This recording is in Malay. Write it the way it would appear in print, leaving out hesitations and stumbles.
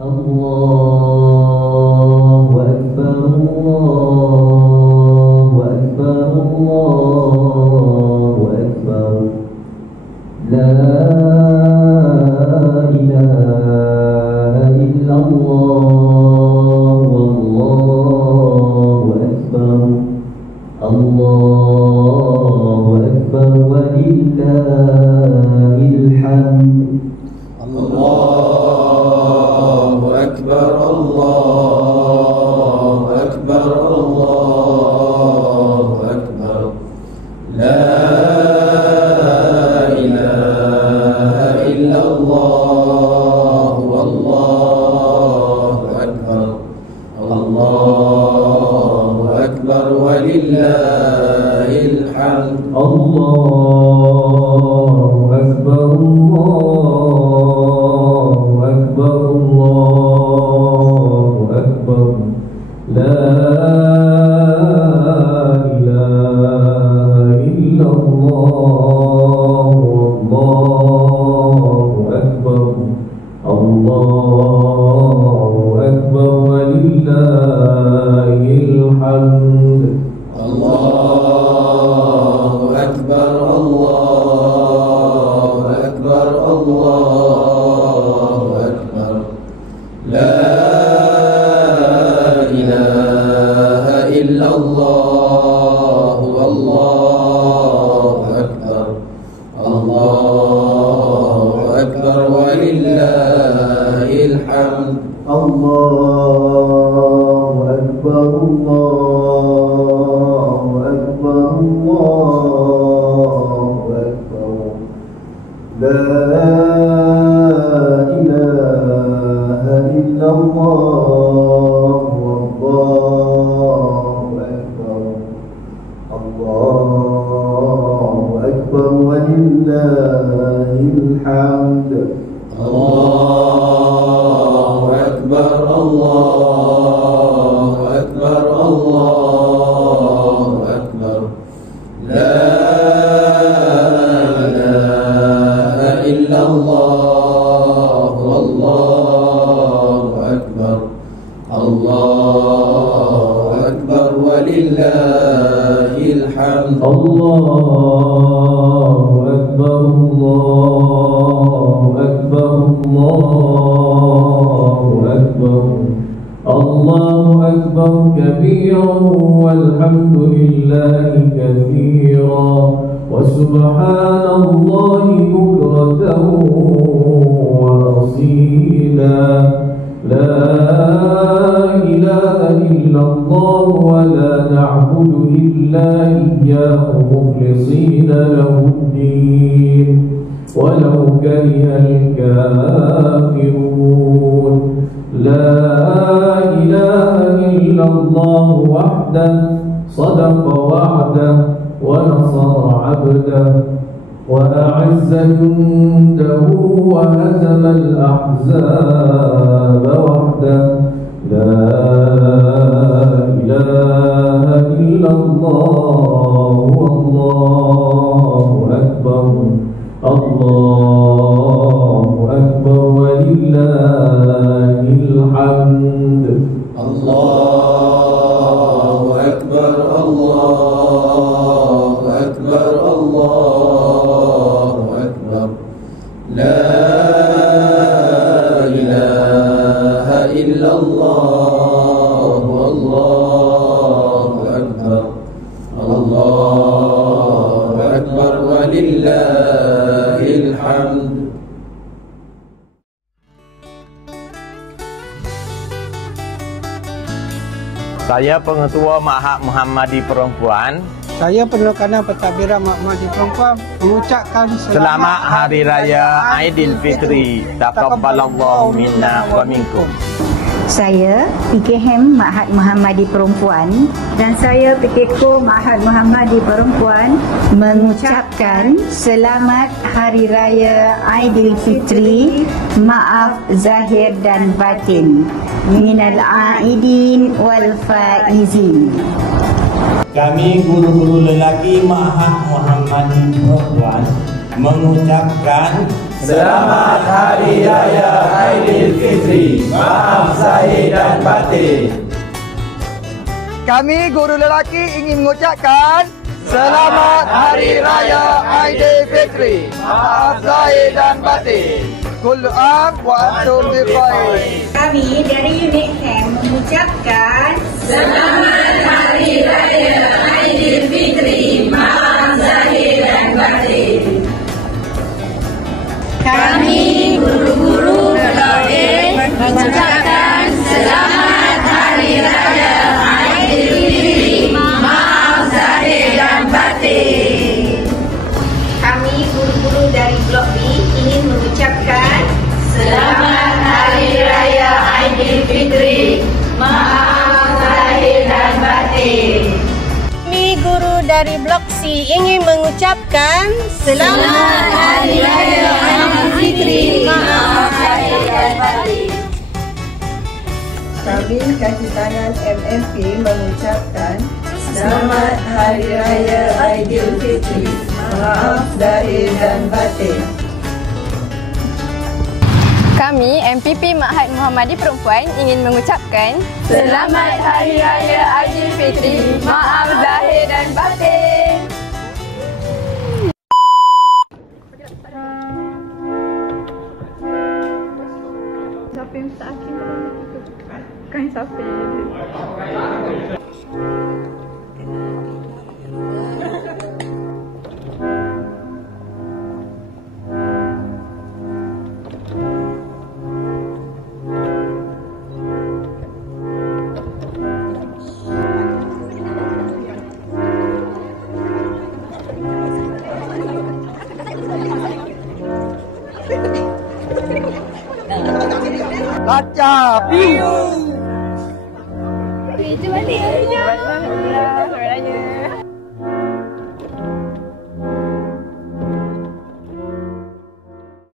Allahu Akbar, Allahu Akbar, Allahu Akbar. La ilaha illallah, wallahu akbar. Allahu Akbar walillahil hamd. Allahu Akbar, Allahu Akbar, Allahu Akbar. La ilaha illallah, wallahu akbar. Allahu Akbar walillahil hamd. Allahu Akbar, Allahu Akbar, Allahu Akbar. La ilaha illallah, wallahu akbar. Allahu Akbar walillahil hamd. Allahu Akbar, Allahu Akbar, Allahu Akbar. La ilaha illallah, wallahu akbar. Allahu Akbar walillahil hamd. Allahu Akbar, Allahu Akbar, Allahu Akbar. La ilaha illallah, wallahu akbar. Allahu Akbar walillahil hamd. Allahu Akbar, Allahu Akbar, Allahu Akbar. La ilaha illallah, wallahu akbar. Allahu Akbar walillahil hamd. Allahu Akbar, Allahu Akbar, Allahu Akbar. Allahu Akbar kabiran walhamdulillahi kathiran wa subhanallahi bukratan wa asila. La ilaha illallah wa la na'budu illa iyyahu mukhlishina lahu-d-din walau karihal kafirun. La ilaha illallah wahdahu sadaqa wa'dahu wa nasara 'abdahu wa a'azza jundahu wa hazama al-ahzaba wahdahu. La ilaha illallah, wallahu akbar. Allahu Akbar walillahil hamd. Allahu Akbar, Allahu Akbar, Allahu Akbar. La ilaha illallah, wallahu akbar. Allahu Akbar walillahil hamd. Saya Pengetua Ma'had Muhammadi Perempuan. Saya Penekanan Pentadbiran Muhammadi Perempuan mengucapkan Selamat Hari Raya Aidilfitri. Taqabbalallahu minna wa minkum. Saya PKM Ma'had Muhammadi Perempuan dan saya PKKO Ma'had Muhammadi Perempuan mengucapkan Selamat Hari Raya Aidilfitri, maaf zahir dan batin, minal aidin wal faizin. Kami guru-guru lelaki Ma'had Muhammadi Perempuan mengucapkan Selamat Hari Raya Aidilfitri. Maaf zahir dan batin. Kami guru lelaki ingin mengucapkan Selamat Hari Raya Aidilfitri. Maaf zahir dan batin. Kullu am wa antum bi khair. Kami dari unit HEM mengucapkan Selamat Hari Raya Aidilfitri. Maaf zahir dan batin. Kami Guru-guru lelaki mengucapkan Selamat Hari Raya Aidilfitri. Maaf zahir dan batin. kami guru-guru dari Blok B ingin mengucapkan Selamat Hari Raya Aidilfitri. Maaf zahir dan batin. Kami guru dari Blok C ingin mengucapkan Selamat Hari Raya Aidilfitri. Maaf zahir dan batin. Kami Kaki Tangan MFP mengucapkan Selamat Hari Raya Aidilfitri. Maaf zahir dan batin. Kami MPP Ma'had Muhammadi Perempuan ingin mengucapkan Selamat Hari Raya Aidilfitri. Maaf zahir dan batin. Siapa yang tak akhir? Kan siapa yang Kaca piu. itu balik.